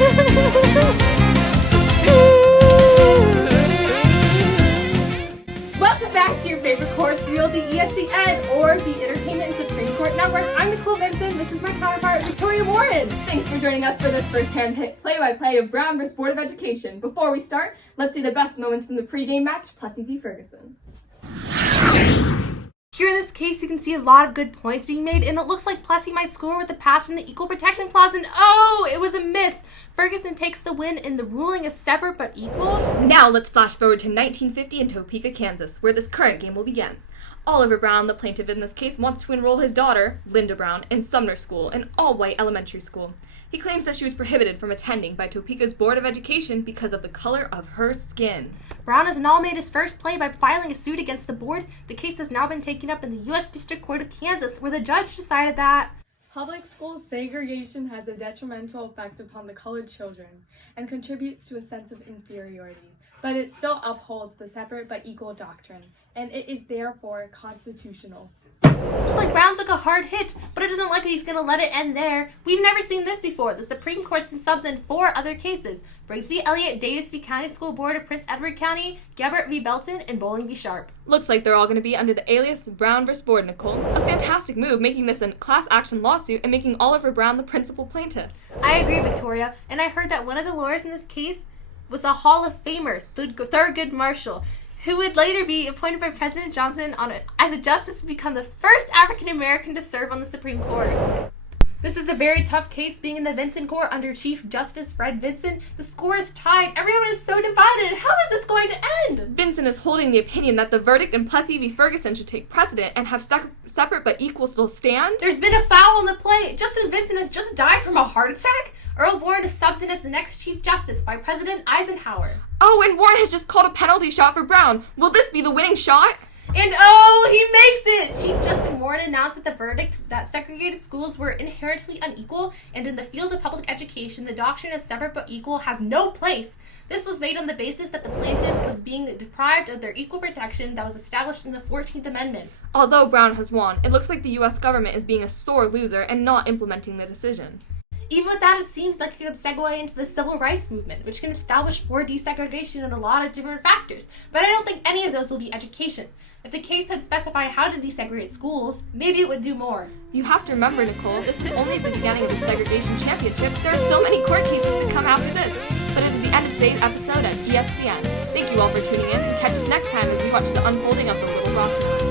Welcome back to your favorite course, Real the ESCN or the Entertainment and Supreme Court Network. I'm Nicole Vincent. This is my counterpart, Victoria Warren. Thanks for joining us for this first-hand play-by-play of Brown vs. Board of Education. Before we start, let's see the best moments from the pregame match, Plessy v. Ferguson. Here in this case, you can see a lot of good points being made, and it looks like Plessy might score with the pass from the Equal Protection Clause, and oh, it was a miss. Ferguson takes the win, and the ruling is separate but equal. Now let's flash forward to 1950 in Topeka, Kansas, where this current game will begin. Oliver Brown, the plaintiff in this case, wants to enroll his daughter, Linda Brown, in Sumner School, an all-white elementary school. He claims that she was prohibited from attending by Topeka's Board of Education because of the color of her skin. Brown has now made his first play by filing a suit against the board. The case has now been taken up in the U.S. District Court of Kansas, where the judge decided that public school segregation has a detrimental effect upon the colored children and contributes to a sense of inferiority, but it still upholds the separate but equal doctrine, and it is therefore constitutional. Looks like Brown took a hard hit, but it doesn't look like he's going to let it end there. We've never seen this before. The Supreme Court's in subs in 4 other cases: Briggs v. Elliott, Davis v. County School Board of Prince Edward County, Gabbert v. Belton, and Bowling v. Sharp. Looks like they're all going to be under the alias Brown vs. Board, Nicole. A fantastic move, making this a class action lawsuit and making Oliver Brown the principal plaintiff. I agree, Victoria, and I heard that one of the lawyers in this case was a Hall of Famer, Thurgood Marshall, who would later be appointed by President Johnson as a justice to become the first African American to serve on the Supreme Court. This is a very tough case, being in the Vinson Court under Chief Justice Fred Vinson. The score is tied. Everyone is so divided. How is this going to end? Vinson is holding the opinion that the verdict in Plessy v. Ferguson should take precedent and have separate but equal still stand. There's been a foul in the play. Justin Vinson has just died from a heart attack. Earl Warren is subbed in as the next Chief Justice by President Eisenhower. Oh, and Warren has just called a penalty shot for Brown. Will this be the winning shot? And oh, he makes it! Chief Justice Warren announced at the verdict that segregated schools were inherently unequal, and in the field of public education, the doctrine of separate but equal has no place. This was made on the basis that the plaintiff was being deprived of their equal protection that was established in the 14th Amendment. Although Brown has won, it looks like the U.S. government is being a sore loser and not implementing the decision. Even with that, it seems like it could segue into the civil rights movement, which can establish more desegregation in a lot of different factors. But I don't think any of those will be education. If the case had specified how to desegregate schools, maybe it would do more. You have to remember, Nicole, this is only the beginning of the segregation championship. There are still many court cases to come after this. But it is the end of today's episode at ESCN. Thank you all for tuning in, and catch us next time as we watch the unfolding of the Little Rock Hunt.